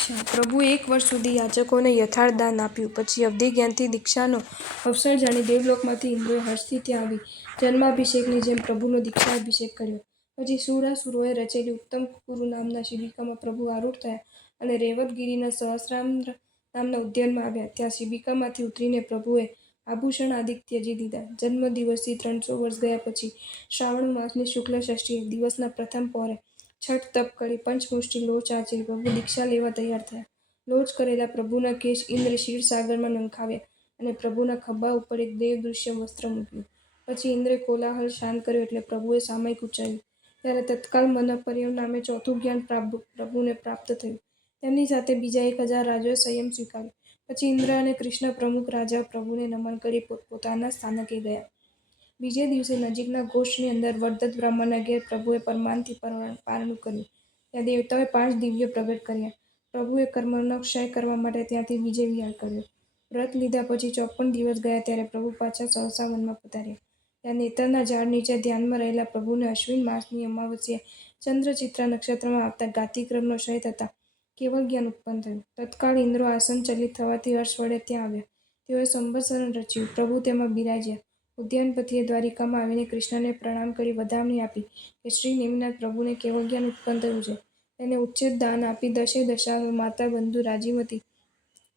દીક્ષા. પ્રભુએ 1 વર્ષ સુધી યાચકોને યથાર્થ દાન આપ્યું. પછી અવધિજ્ઞાનથી દીક્ષાનો અવસર જાણી દેવલોકમાંથી ઇન્દ્રોએ હર્ષથી ત્યાં આવી જન્માભિષેકની જેમ પ્રભુનો દીક્ષાભિષેક કર્યો. પછી સુરાસુરોએ રચેલી ઉત્તમ કુરુ નામના શિબિકામાં પ્રભુ આરૂઢ થયા અને રેવતગિરીના સહસ્રામ્ર નામના ઉદ્યાનમાં આવ્યા. ત્યાં શિબિકામાંથી ઉતરીને પ્રભુએ આભૂષણાદિક ત્યજી દીધા. જન્મદિવસથી 300 વર્ષ ગયા પછી શ્રાવણ માસની શુક્લ ષષ્ઠીએ દિવસના પ્રથમ પહોરે છઠ તપ કરી પંચમુષ્ટિ લોચ આચરી પ્રભુ દીક્ષા લેવા તૈયાર થયા. લોચ કરેલા પ્રભુના કેશ ઇન્દ્ર ક્ષીરસાગરમાં નંખાવ્યા અને પ્રભુના ખભા ઉપર એક દેવદૃશ્ય વસ્ત્ર મૂક્યું. પછી ઇન્દ્રે કોલાહલ શાંત કર્યો એટલે પ્રભુએ સામયિક ઉચ્ચાર્યું. ત્યારે તત્કાલ મનઃપર્યમ નામે ચોથું જ્ઞાન પ્રભુને પ્રાપ્ત થયું. તેમની સાથે બીજા 1000 રાજાઓએ સંયમ સ્વીકાર્યો. પછી ઇન્દ્ર અને કૃષ્ણ પ્રમુખ રાજાઓ પ્રભુને નમન કરી પોતપોતાના સ્થાનકે ગયા. બીજે દિવસે નજીકના ગોષ્ઠની અંદર વરદત્ત બ્રાહ્મણના ઘેર પ્રભુએ પરમાનથી પારણું કર્યું. ત્યાં દેવતાઓએ 5 દિવ્યો પ્રગટ કર્યા. પ્રભુએ કર્મનો ક્ષય કરવા માટે ત્યાંથી વિજય વિહાર કર્યો. વ્રત લીધા પછી 54 દિવસ ગયા ત્યારે પ્રભુ પાછા સહસા વનમાં પધાર્યા. ત્યાં નેતરના ઝાડ નીચે ધ્યાનમાં રહેલા પ્રભુને અશ્વિન માસની અમાવસ્યાએ ચંદ્રચિત્રા નક્ષત્રમાં આવતા ગાતિક્રમનો ક્ષય થતાં કેવલ જ્ઞાન ઉત્પન્ન થયું. તત્કાળ ઇન્દ્રો આસન ચલિત થવાથી હર્ષ વડે ત્યાં આવ્યા. તેઓએ સંવત્સરણ રચ્યું. પ્રભુ તેમાં બિરાજ્યા. ઉદ્યાનપતિએ દ્વારિકામાં આવીને કૃષ્ણને પ્રણામ કરી વધામણી આપી કે શ્રી નેમિનાથ પ્રભુને કેવલ જ્ઞાન ઉત્પન્ન થયું છે. તેને ઉચ્છેદ દાન આપી દશે દશામાં માતા બંધુ રાજીમતી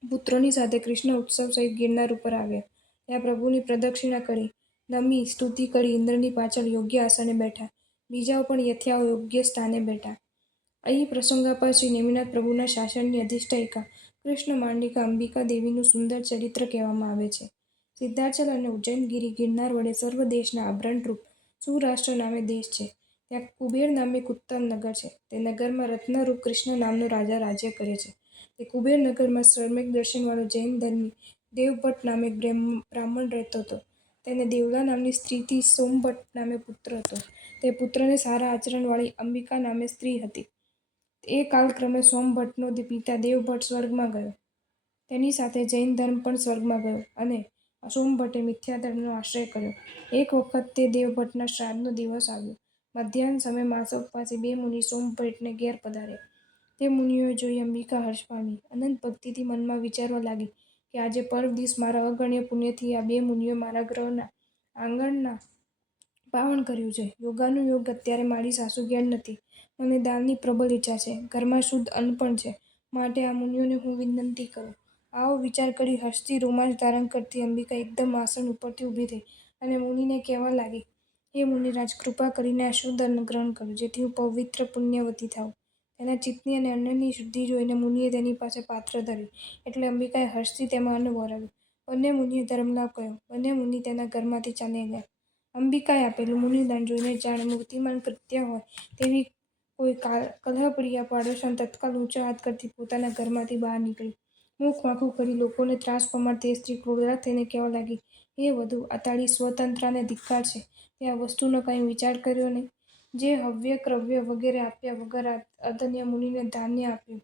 પુત્રોની સાથે કૃષ્ણ ઉત્સવ સહિત ગિરનાર ઉપર આવ્યા. ત્યાં પ્રભુની પ્રદક્ષિણા કરી નમી સ્તુતિ કરી ઇન્દ્રની પાછળ યોગ્ય આસને બેઠા. બીજાઓ પણ યથા યોગ્ય સ્થાને બેઠા. અહીં પ્રસંગોપાત શ્રી નેમિનાથ પ્રભુના શાસનની અધિષ્ઠાયિકા કૃષ્ણ માંડિકા અંબિકા દેવીનું સુંદર ચરિત્ર કહેવામાં આવે છે. સિદ્ધાચલ અને ઉજ્જૈનગિરી ગિરનાર વડે સર્વ દેશના આભરણરૂપ સૌરાષ્ટ્ર નામે દેશ છે. ત્યાં કુબેર નામે એક ઉત્તમ નગર છે. તે નગરમાં રત્નરૂપ કૃષ્ણ નામનો રાજા રાજ્ય કરે છે. તે કુબેર નગરમાં સમ્યક દર્શનવાળો જૈન ધર્મી દેવભટ્ટ નામે એક બ્રાહ્મણ રહેતો હતો. તેને દેવલા નામની સ્ત્રીથી સોમભટ્ટ નામે પુત્ર હતો. તે પુત્રને સારા આચરણવાળી અંબિકા નામે સ્ત્રી હતી. એ કાલક્રમે સોમભટ્ટનો પિતા દેવભટ્ટ સ્વર્ગમાં ગયો. તેની સાથે જૈન ધર્મ પણ સ્વર્ગમાં ગયો અને સોમભટ્ટે મિથ્યા ધર્મનો આશ્રય કર્યો. એક વખત તે દેવભટ્ટના શ્રાદ્ધનો દિવસ આવ્યો. મધ્યાહ્ન સમયે માસોપવાસી 2 મુનિ સોમભટ્ટને ઘેર પધાર્યા. તે મુનિઓએ જોઈ અંબિકા હર્ષ પામી. અનંત ભક્તિથી મનમાં વિચારવા લાગી કે આજે પરમદિવસ મારા અગણ્ય પુણ્યથી આ 2 મુનિઓએ મારા ગ્રહના આંગણના પાવન કર્યું છે. યોગાનુયોગ અત્યારે મારી સાસુ ઘેર નથી. મને દાનની પ્રબળ ઈચ્છા છે. ઘરમાં શુદ્ધ અન્ન પણ છે. માટે આ મુનિઓને હું વિનંતી કરું. આવો વિચાર કરી હર્ષથી રોમાંચ ધારણ કરતી અંબિકા એકદમ આસન ઉપરથી ઊભી થઈ અને મુનિને કહેવા લાગી, હે મુનિરાજ, કૃપા કરીને આ શુદ્ધ અન્ન ગ્રહણ કરો જેથી હું પવિત્ર પુણ્યવતી થાઉં. તેના ચિત્તની અને અન્નની શુદ્ધિ જોઈને મુનિએ તેની પાસે પાત્ર ધર્યું એટલે અંબિકાએ હર્ષથી તેમાં અન્ન ભરાવ્યું. બંને મુનિએ ધર્મલાભ કર્યો. બંને મુનિ તેના ઘરમાંથી ચાલ્યા ગયા. અંબિકાએ આપેલું મુનિદાન જોઈને જાણે મૂર્તિમાન કૃત્ય હોય તેવી કોઈ કલહપ્રિયા પાડોશણ તત્કાળ ઊંચો હાથ કરતી પોતાના ઘરમાંથી બહાર નીકળી. મુખ વાંકું કરી લોકોને ત્રાસ પમાડતી એ સ્ત્રી ક્રોધાળ થઈને કહેવા લાગી, હે વધુ, આ તારી સ્વતંત્રતાને ધિક્કાર છે. તે આ વસ્તુનો કંઈ વિચાર કર્યો નહીં. જે હવ્ય ક્રવ્ય વગેરે આપ્યા વગર અધન્ય મુનિને ધાન્ય આપ્યું.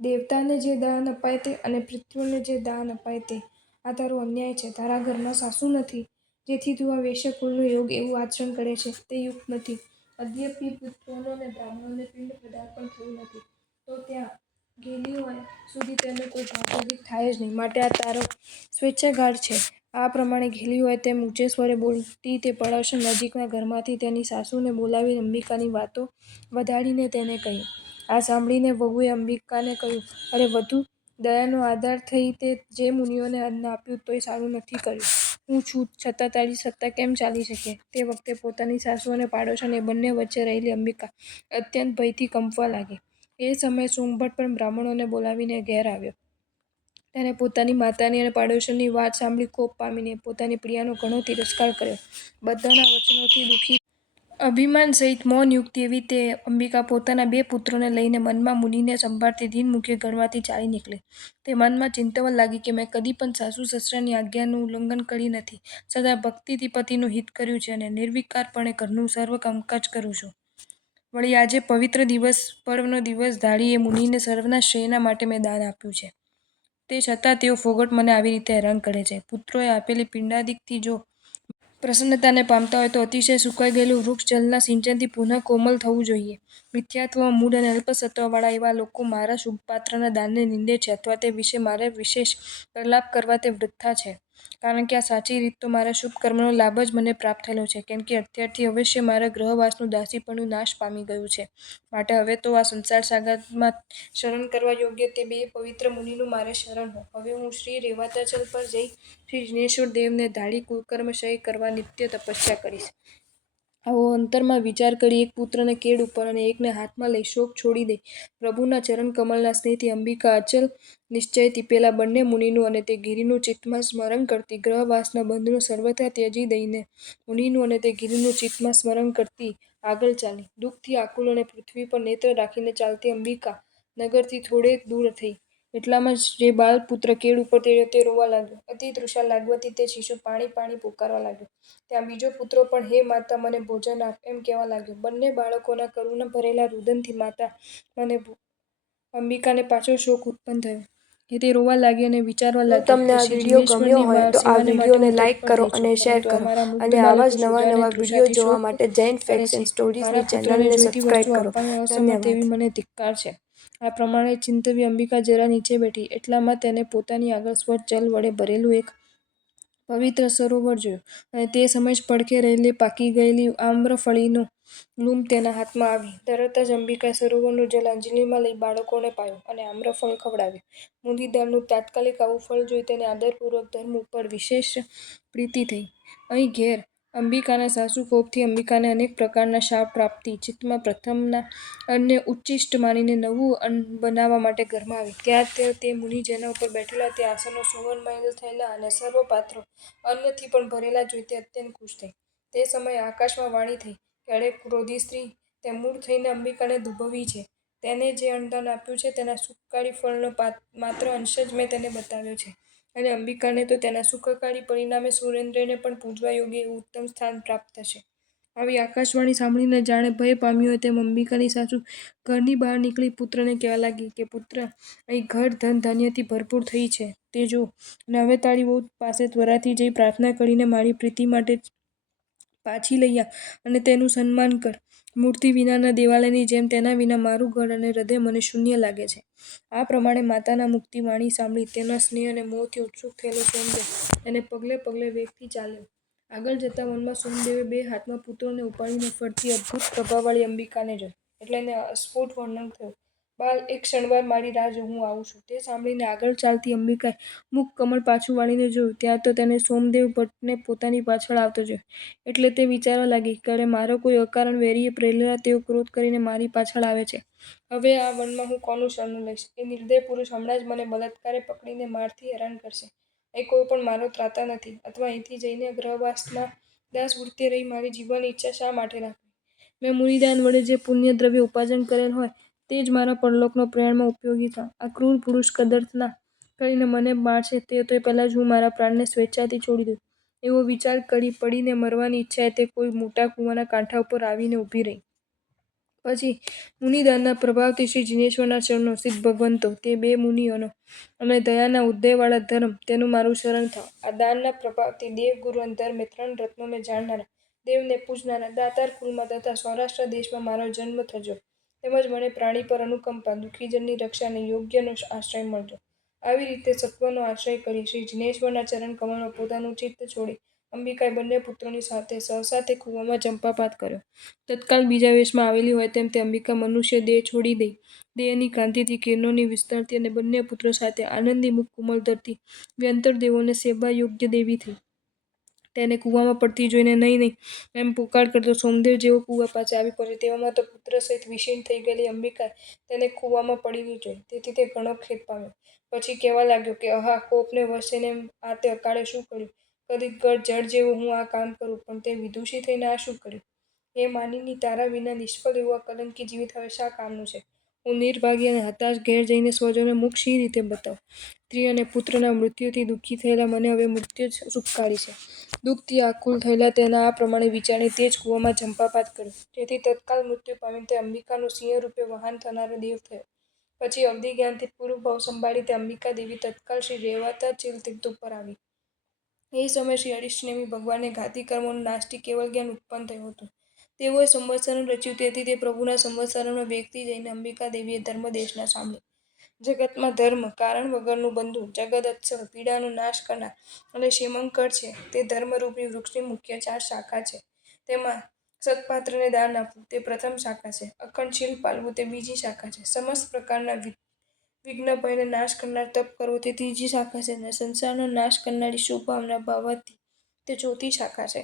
દેવતાને જે દાન અપાય તે અને પિતૃઓને જે દાન અપાય તે. આ તારો અન્યાય છે. તારા ઘરમાં સાસુ નથી જેથી તું આ વૈશ્યકુળનો યોગ એવું આચરણ કરે છે તે યુક્ત નથી. અદ્યપી પિતૃઓને અને બ્રાહ્મણોને પિંડ પદાર્પણ થયું નથી તો ત્યાં ઘેલીઓ સુધી તેનો કોઈ ભાવભોગી થાય જ નહીં. માટે આ તારો સ્વેચ્છાચાર છે. આ પ્રમાણે ઘેલીઓએ તેમ ઊંચે સ્વરે બોલતી તે પાડોશણ નજીકના ઘરમાંથી તેની સાસુને બોલાવી અંબિકાની વાતો વધાડીને તેને કહી. આ સાંભળીને વહુએ અંબિકાને કહ્યું, અરે વધુ, દયાનો આધાર થઈ તે જે મુનિઓને અન્ન આપ્યું તોય સારું નથી કર્યું. હું છું છતાં તારી સત્તા કેમ ચાલી શકે? તે વખતે પોતાની સાસુ અને પાડોશણ એ બંને વચ્ચે રહેલી અંબિકા અત્યંત ભયથી કંપવા લાગી. એ સમયે સોમભટ્ટ પણ બ્રાહ્મણોને બોલાવીને ઘેર આવ્યો. તેણે પોતાની માતાની અને પાડોશણની વાત સાંભળી કોપ પામીને પોતાની પ્રિયાનો ઘણો તિરસ્કાર કર્યો. બધાના વચનોથી દુઃખી અભિમાન સહિત મૌન યુક્તિ એવી તે અંબિકા પોતાના 2 પુત્રોને લઈને મનમાં મુનિને સંભાળતી દીન મુખે ઘરમાંથી ચાલી નીકળી. તે મનમાં ચિંતવવા લાગી કે મેં કદી પણ સાસુ સસરાની આજ્ઞાનું ઉલ્લંઘન કરી નથી, સદા ભક્તિથી પતિનું હિત કર્યું છે અને નિર્વિકારપણે ઘરનું સર્વ કામકાજ કરું છું. વળી આજે પવિત્ર પર્વનો દિવસ ધારી એ મુનિને સર્વના શ્રેયના માટે મેં દાન આપ્યું છે. તે છતાં તેઓ ફોગટ મને આવી રીતે હેરાન કરે છે. પુત્રોએ આપેલી પિંડાદિકથી જો પ્રસન્નતાને પામતા હોય તો અતિશય સુકાઈ ગયેલું વૃક્ષ જલના સિંચનથી પુનઃ કોમલ થવું જોઈએ. મિથ્યાત્વ, મૂઢ અને અલ્પસત્વવાળા એવા લોકો મારા શુભપાત્રના દાનને નિંદે છે અથવા તે વિશે મારે વિશેષ પ્રલાપ કરવા તે વૃથા છે. કારણ કે આ સાચી રીત તો મારા શુભ કર્મનો લાભ જ મને પ્રાપ્ત થયેલો છે, કેમ કે અત્યારથી અવશ્ય મારા ગ્રહવાસનું દાસીપણું નાશ પામી ગયું છે. માટે હવે તો આ સંસાર સાગરમાં શરણ કરવા યોગ્ય તે બે પવિત્ર મુનિનું મારે શરણ હો. હવે હું શ્રી રેવાતાચલ પર જઈ શ્રી જિનેશ્વર દેવને ધાડી કુકર્મ ક્ષય કરવા નિત્ય તપસ્યા કરીશ. આવો અંતરમાં વિચાર કરી એક પુત્રને કેડ ઉપર અને એકને હાથમાં લઈ શોક છોડી દઈ પ્રભુના ચરણકમલના સ્નેહથી અંબિકા અચલ નિશ્ચયથી પેલા બંને મુનિનું અને તે ગિરિનું ચિત્તમાં સ્મરણ કરતી ગ્રહવાસના બંધનું સર્વથા ત્યજી દઈને મુનિનું અને તે ગિરિનું ચિત્તમાં સ્મરણ કરતી આગળ ચાલી. દુઃખથી આકુલ અને પૃથ્વી પર નેત્ર રાખીને ચાલતી અંબિકા નગરથી થોડે દૂર થઈ. એટલામાં જ જે બાલ પુત્ર કેડ ઉપર તેડ્યો તે રોવા લાગ્યો. અતિ તૃષા લાગવાથી તે શિશુ પાણી પાણી પુકારવા લાગ્યો. ત્યાં બીજો પુત્ર પણ હે માતા મને ભોજન આપ એમ કહેવા લાગ્યો. બંને બાળકોના કરુણા ભરેલા રુદનથી માતા મને અંબિકાને પાછો શોક ઉત્પન્ન થયો. તે રોવા લાગી અને વિચારવા જો લાગી તમને કે આ શ્રી વિડીયો ગમ્યો જિનેશ્વરની હોય તો આ સેવાને માટે વિડીયોને હું લાઈક તત્પર કરો થઈ છું, અને શેર પરંતુ આ કરો મારા મુગ્ધ અને આવા બાળકો જ નવા સુજાને નવા વિડીયો તૃષાથી જોવા શોક માટે જૈન કરે ફેક્ટ્સ છે. એન્ડ સ્ટોરીઝની મારા પુત્રને ચેનલને જોઈતી સબસ્ક્રાઈબ વસ્તુઓ કરો. આપવામાં અસમર્થ ધન્યવાદ. એવી મને ધિક્કાર છે. આ પ્રમાણે ચિંતવી અંબિકા જરા નીચે બેઠી. એટલામાં તેને પોતાની આગળ સ્વચ્છ જલ વડે ભરેલું એક પવિત્ર સરોવર જોયું અને તે સમય જ પડખે રહેલી પાકી ગયેલી આમ્રફળીનો લૂમ તેના હાથમાં આવી. તરત જ અંબિકાએ સરોવરનું જલ અંજલિમાં લઈ બાળકોને પાયું અને આમ્રફળ ખવડાવ્યું. મુનિદાનનું તાત્કાલિક આવું ફળ જોઈ તેને આદરપૂર્વક ધર્મ ઉપર વિશેષ પ્રીતિ થઈ. અહીં ઘેર અંબિકાના સાસુ કોપથી અંબિકાને અનેક પ્રકારના શાપ પ્રાપ્તિ ચિત્તમાં પ્રથમના અન્નને ઉચ્ચિષ્ટ માનીને નવું અન્ન બનાવવા માટે ઘરમાં આવી. ત્યાં તે મુનિ જેના ઉપર બેઠેલા તે આસનો સુવર્ણમય થયેલા અને સર્વ પાત્રો અન્નથી પણ ભરેલા જોઈ તે અત્યંત ખુશ થઈ. તે સમયે આકાશમાં વાણી થઈ કે અરે ક્રોધી સ્ત્રી, તે મૂઢ થઈને અંબિકાને દુભવી છે. તેને જે અન્નદાન આપ્યું છે તેના સુખકારી ફળનો માત્ર અંશ જ મેં તેને બતાવ્યો છે અને અંબિકાને તો તેના સુખકારી પરિણામે સુરેન્દ્રને પણ પૂજવા યોગ્ય એવું ઉત્તમ સ્થાન પ્રાપ્ત થશે. આવી આકાશવાણી સાંભળીને જાણે ભય પામ્યું હોય તેમ અંબિકાની સાસુ ઘરની બહાર નીકળી પુત્રને કહેવા લાગી કે પુત્ર, અહીં ઘર ધન ધાન્યથી ભરપૂર થઈ છે તે જો, અને હવે તારી વહુ પાસે ત્વરાથી જઈ પ્રાર્થના કરીને મારી પ્રીતિ માટે પાછી લઈ આવ અને તેનું સન્માન કર. મૂર્તિ વિનાના દેવાલયની જેમ તેના વિના મારું ઘર અને હૃદય મને શૂન્ય લાગે છે. આ પ્રમાણે માતાના મુખથી વાણી સાંભળી તેના સ્નેહ અને મોહથી ઉત્સુક થયેલો સોમદેવ તેને પગલે પગલે વેગથી ચાલ્યો. આગળ જતાં વનમાં સોમદેવે બે હાથમાં પુત્રોને ઉપાડીને ફરતી અદ્ભુત પ્રભાવવાળી અંબિકાને જોઈ. એટલે એને અસ્ફુટ વર્ણન થયું. બાલ, એક ક્ષણવાર મારી રાહ જો, હું આવું છું. તે સાંભળીને આગળ ચાલતી અંબિકાએ મુખ કમળ પાછું વાળીને જોયું. ત્યાં તો તેને સોમદેવ ભટ્ટને પોતાની પાછળ આવતો જોયો. એટલે તે વિચારવા લાગી કે અરે મારો કોઈ અકારણ વેરીએ પ્રેરેલા તેઓ ક્રોધ કરીને મારી પાછળ આવે છે. હવે આ વનમાં હું કોનું શરણું લઈશ? એ નિર્દય પુરુષ હમણાં જ મને બલાત્કારે પકડીને મારથી હેરાન કરશે. અહીં કોઈ પણ મારો ત્રાતા નથી. અથવા અહીંથી જઈને ગ્રહવાસમાં દાસવૃત્તિએ રહી મારી જીવવાની ઈચ્છા શા માટે રાખવી? મેં મુનિદાન વડે જે પુણ્ય દ્રવ્ય ઉપાર્જન કરેલ હોય તે જ મારા પરલોકનો પ્રયાણમાં ઉપયોગી થાય. આ ક્રૂર પુરુષ કદર્થના કરીને મને મારશે તે પહેલાં જ હું મારા પ્રાણને સ્વેચ્છાથી છોડી દઉં. એવો વિચાર કરી પડીને મરવાની ઈચ્છાએ તે કોઈ મોટા કૂવાના કાંઠા ઉપર આવીને ઊભી રહી. પછી મુનિદાનના પ્રભાવથી શ્રી જિનેશ્વરના ચરણો, સિદ્ધ ભગવંતો, તે બે મુનિઓનો અને દયાના ઉદયવાળા ધર્મ, તેનું મારું શરણ થાઓ. આ દાનના પ્રભાવથી દેવ, ગુરુ અને ધર્મ એ ત્રણ રત્નોને જાણનારા, દેવને પૂજનારા દાતાર કુળમાં તથા સૌરાષ્ટ્ર દેશમાં મારો જન્મ થજો. તેમજ મને પ્રાણી પર અનુકંપા, દુઃખીજનની રક્ષા અને યોગ્યનો આશ્રય મળજો. આવી રીતે સત્વનો આશ્રય કરી શ્રી જિનેશ્વરના ચરણ કમળમાં પોતાનું ચિત્ત છોડી અંબિકાએ બંને પુત્રોની સાથે સહસા તે કૂવામાં જંપાપાત કર્યો. તત્કાલ બીજા વેશમાં આવેલી હોય તેમ તે અંબિકા મનુષ્ય દેહ છોડી દઈ દેહની કાંતિથી કિરણોની વિસ્તરતી અને બંને પુત્રો સાથે આનંદી મુખ કોમલ ધરતી વ્યંતર દેવોને સેવા યોગ્ય દેવી થઈ. તેને કૂવામાં પડતી જોઈને નહીં નહીં એમ પુકાર કરતો સોમદેવ જેવો કૂવા પાસે આવી પહોંચ્યો. તેવામાં તો પુત્ર સહિત વિષીણ થઈ ગયેલી અંબિકાએ તેને કૂવામાં પડેલી જોઈ. તેથી તે ઘણો ખેદ પામ્યો. પછી કહેવા લાગ્યો કે અહા, કોપને વશ થઈને આ તે અકાળે શું કર્યું? કદી જળ જેવો હું આ કામ કરું, પણ તે વિદુષી થઈને આ શું કર્યું? હે માનિની, તારા વિના નિષ્ફળ એવું આ કલંકી જીવિત હવે શા કામનું છે? હું નિર્ભાગી અને હતાશ ઘેર જઈને સ્વજનોને મુખ શી રીતે બતાવું? સ્ત્રી અને પુત્રના મૃત્યુથી દુઃખી થયેલા મને હવે મૃત્યુ જ સુખકારી છે. દુઃખથી આકુલ થયેલા તેના આ પ્રમાણે વિચારી તે જ કૂવામાં જંપાપાત કર્યો. જેથી તત્કાલ મૃત્યુ પામીને તે અંબિકાનું સિંહરૂપે વહાન થનારો દેવ થયો. પછી અવધિ જ્ઞાનથી પૂર્વ ભાવ સંભાળી તે અંબિકા દેવી તત્કાળ શ્રી રેવાતાચલ તીર્થ ઉપર આવી. એ સમયે શ્રી હરિષ્ઠનેમી ભગવાનને ઘાતી કર્મોનું નાશથી કેવળ જ્ઞાન ઉત્પન્ન થયું હતું. તેઓએ સંવત્સરણ રચ્યું, તેથી તે પ્રભુના સંવત્સરમાં વ્યક્તિ જઈને અંબિકા દેવીએ ધર્મદેશના સાંભળી. જગતમાં ધર્મ, કારણ વગરનું બંધુ, જગદત્સવ, પીડાનો નાશ કરનાર અને ક્ષેમંકર છે. તે ધર્મરૂપી વૃક્ષની મુખ્ય 4 શાખા છે. તેમાં સત્પાત્રને દાન આપવું તે પ્રથમ શાખા છે. અખંડ શીલ પાળવું તે બીજી શાખા છે. સમસ્ત પ્રકારના વિઘ્ન ભયને નાશ કરનાર તપ કરવું તે ત્રીજી શાખા છે. અને સંસારનો નાશ કરનારી શુભ ભાવના ભાવવાથી તે ચોથી શાખા છે.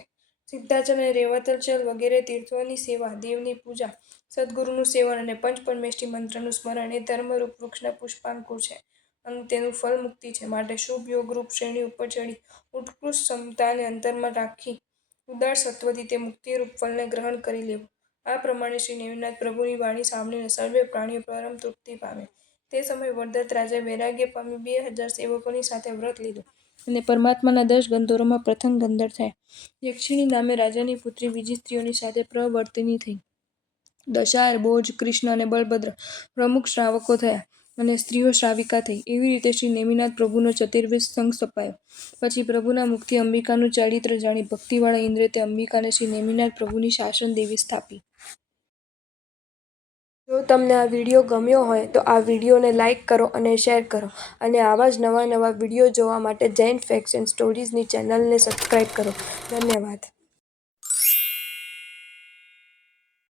સિદ્ધાચલ અને રેવતચલ વગેરે તીર્થોની સેવા, દેવની પૂજા, સદ્ગુરુનું સેવન અને પંચપરમેષ્ઠી મંત્રનું સ્મરણ એ ધર્મરૂપ વૃક્ષના પુષ્પાંકુર છે અને તેનું ફળ મુક્તિ છે. માટે શુભ યોગરૂપ શ્રેણી ઉપર ચડી ઉત્કૃષ્ટ ક્ષમતાને અંતરમાં રાખી ઉદાર સત્વથી તે મુક્તિરૂપ ફળને ગ્રહણ કરી લેવું. આ પ્રમાણે શ્રી નેમિનાથ પ્રભુની વાણી સાંભળીને સર્વે પ્રાણીઓ પરમ તૃપ્તિ પામે. તે સમયે વરદત્ત રાજાએ વૈરાગ્ય પામી 2000 સેવકોની સાથે વ્રત લીધું અને પરમાત્માના 10 ગંધર્વોમાં પ્રથમ ગંધર્વ થયા. યક્ષિણી નામે રાજાની પુત્રી બીજી સ્ત્રીઓની સાથે પ્રવર્તિની થઈ. દશાર, બોજ, કૃષ્ણ અને બલભદ્ર પ્રમુખ શ્રાવકો થયા અને સ્ત્રીઓ શ્રાવિકા થઈ. એવી રીતે શ્રી નેમિનાથ પ્રભુનો ચતુર્વિધ સંઘ સ્થપાયો. પછી પ્રભુના મુખથી અંબિકાનું ચારિત્ર જાણી ભક્તિવાળા ઇન્દ્રે તે અંબિકાને શ્રી નેમિનાથ પ્રભુની શાસન દેવી સ્થાપી. જો તમને આ વિડીયો ગમ્યો હોય તો આ વિડીયોને લાઇક કરો અને શેર કરો અને આવા જ નવા વિડીયો જોવા માટે જૈન ફેક્ટ્સ એન્ડ સ્ટોરીઝની ચેનલને સબસ્ક્રાઈબ કરો. ધન્યવાદ.